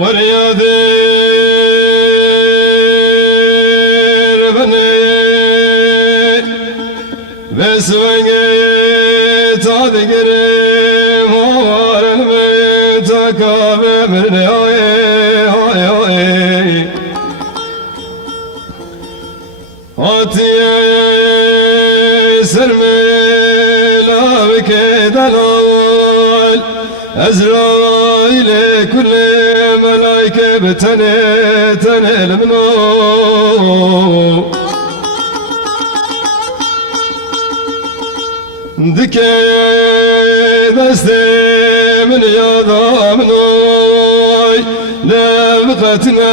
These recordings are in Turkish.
var yadır beni ve svenge tadı gerim var elme takabe mirne ay ay ay atiye serme lavke dalal Ezrail'e kulle melaike betene tenel mino Dike deste min yadamnoy Levqetine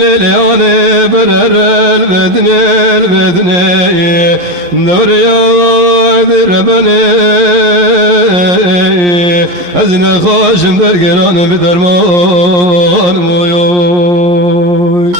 leliyane bererel bedine Nur yadir beni Ezine kaşım dergeranı bir dermanım oy oy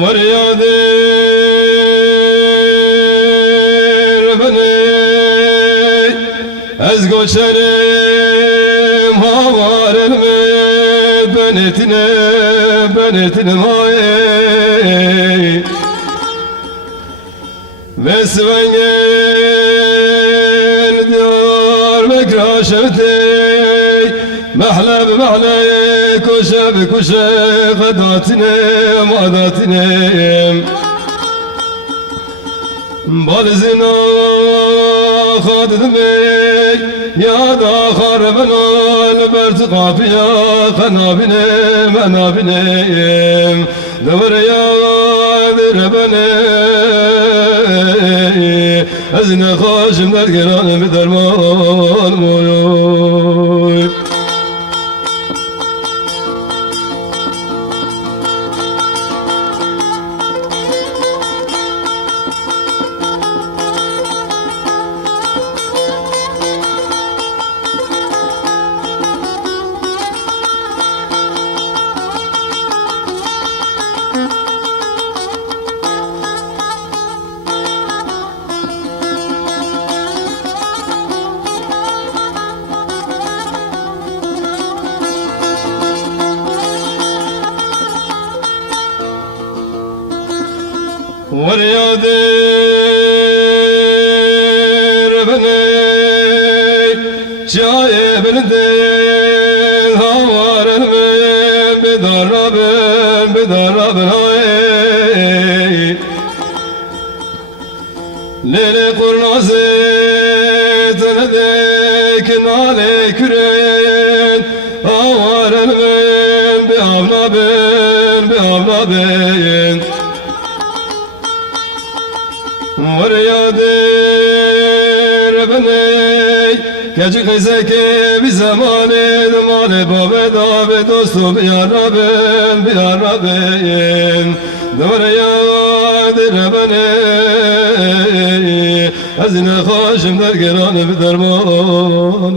var yadır beni ez göçerim havar elme benetine may ve svengel diyar bekraşevtey mehleb kuşe gadatine madatine balzina khadme ya da kharben al bert qafiya qanabine manabine davr ya dirbane azna khashim dergeran biderman moy var yadır beni çaye bilden havar elme bedarabın ay lele kurnazı tanedek nale küren havar elme beavnabın var yadır beni Gece kızake bir zamanı Male babe dabe dostum ya Rabbim Var yadır beni Ezine kaşım dergeranı bir derman